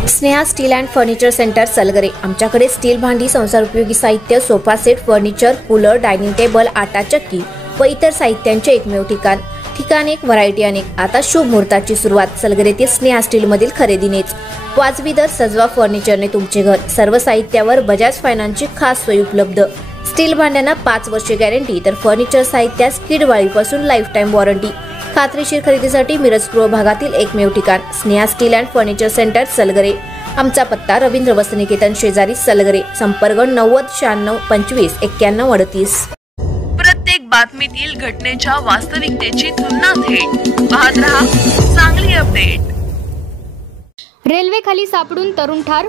Sneha steel and furniture centre Salgare. आमच्याकडे steel भांडी, संसार उपयोगी साहित्य, sofa set, furniture, cooler, dining table, आटा चक्की व इतर साहित्यांचे एकमेव ठिकाण एक, व्हरायटी अनेक। आता शुभ मुहूर्ताची सुरुवात सलगरेतील स्नेहा स्टील मधील खरेदीनेच। वाजवी दर, सजवा फर्निचरने तुमचे घर। सर्व साहित्यावर बजाज फायनान्सची खास सोय उपलब्ध। स्टील भांड्यांना 5 वर्षे गॅरंटी, तर फर्निचर साहित्यास किडवाळीपासून लाईफ टाइम वॉरंटी। खात्रीशीर खरेदीसाठी मिरज पूर्व भागातील एकमेव ठिकाण Sneha steel and furniture centre Salgare. आमचा पत्ता रवींद्र वस्त्रनिकेतन शेजारी सलगरे। संपर्क 90 96 25 91 38। प्रत्येक बातमीतील घटनेच्या वास्तविकतेची तुलना थेट पाहत रहा चांगली अपडेट। रेल्वे खाली सापडून तरुण ठार।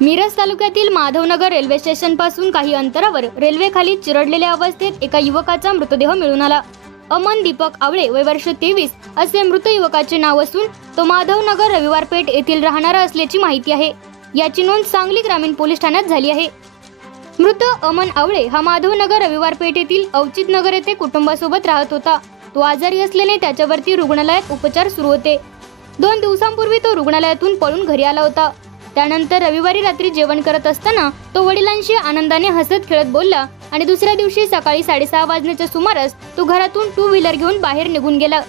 मिरज तालुक्यातील माधवनगर रेल्वे स्टेशन पासून काही अंतरावर रेल्वे खाली चिरडलेल्या अवस्थेत एका युवकाचा मृतदेह मिळून आला। अमन दीपक आवळे, वय वर्ष 23 असे मृत युवकाचे नाव असून तो माधवनगर रविवार पेठ येथील राहणारा असल्याची माहिती आहे। याची नोंद सांगली ग्रामीण पोलीस ठाण्यात झाली आहे। मृत अमन आवळे हा माधवनगर रविवार पेठ येथील अवचित नगर येथे कुटुंबासोबत राहत होता। तो आजारी असल्याने त्याच्यावरती रुग्णालयात उपचार सुरू होते। 2 दिवसांपूर्वी तो रुग्णालयातून पळून घरी आला होता। त्यानंतर रविवारी रात्री जेवण करत असताना तो वडिलांशी आनंदाने हसत खेळत बोलला आणि दुसऱ्या दिवशी सकाळी 6:30 वाजण्याच्या सुमारास तो घरातून 2 व्हीलर घेऊन बाहेर निघून गेला।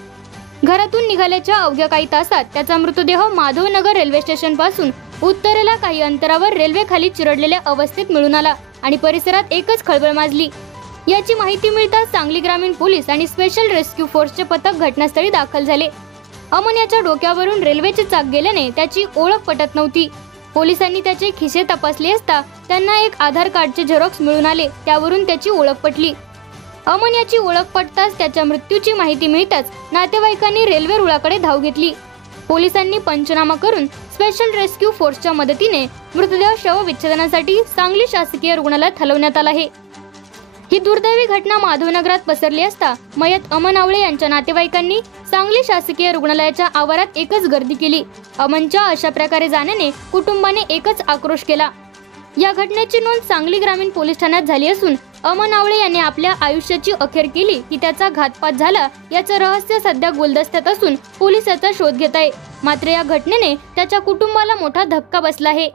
घरातून निघाल्याच्या अवघ्या काही तासात त्याचा मृतदेह माधवनगर रेल्वे स्टेशन पासून उत्तरेला काही अंतरावर रेल्वे खाली चिरडलेल्या अवस्थेत मिळून आला आणि परिसरात एकच खळबळ माजली। याची माहिती मिळताच सांगली ग्रामीण पोलीस आणि स्पेशल रेस्क्यू फोर्सचे पथक घटनास्थळी दाखल झाले। अमन याच्या डोक्यावरून रेल्वेचे चाक गेल्याने त्याची ओळख पटत नव्हती। पोलिसांनी त्याचे खिसे तपासले असता त्यांना एक आधार कार्डचे झेरॉक्स मिळून आले, त्यावरून त्याची ओळख पटली। अमन याची ओळख पटताच त्याच्या मृत्यूची माहिती मिळताच नातेवाईकांनी रेल्वे रुळाकडे धाव घेतली। पोलिसांनी पंचनामा करून स्पेशल रेस्क्यू फोर्सच्या मदतीने मृतदेह शवविच्छेदनासाठी सांगली शासकीय रुग्णालयात हलवण्यात आला आहे। ही दुर्दैवी घटना माधवनगरात पसरली असता मयत अमन आवळे यांच्या नातेवाईकांनी सांगली शासकीय रुग्णालयाच्या आवारात एकच गर्दी केली। अमनच्या अशा प्रकारे जाण्याने कुटुंबाने एकच आक्रोश केला। या घटनेची नोंद सांगली ग्रामीण पोलीस ठाण्यात झाली असून अमन आवळे यांनी आपल्या आयुष्याची अखेर केली की त्याचा घातपात झाला याचं रहस्य सध्या गुलदस्त्यात असून पोलीस याचा शोध घेत आहे। मात्र या घटनेने त्याच्या कुटुंबाला मोठा धक्का बसला आहे।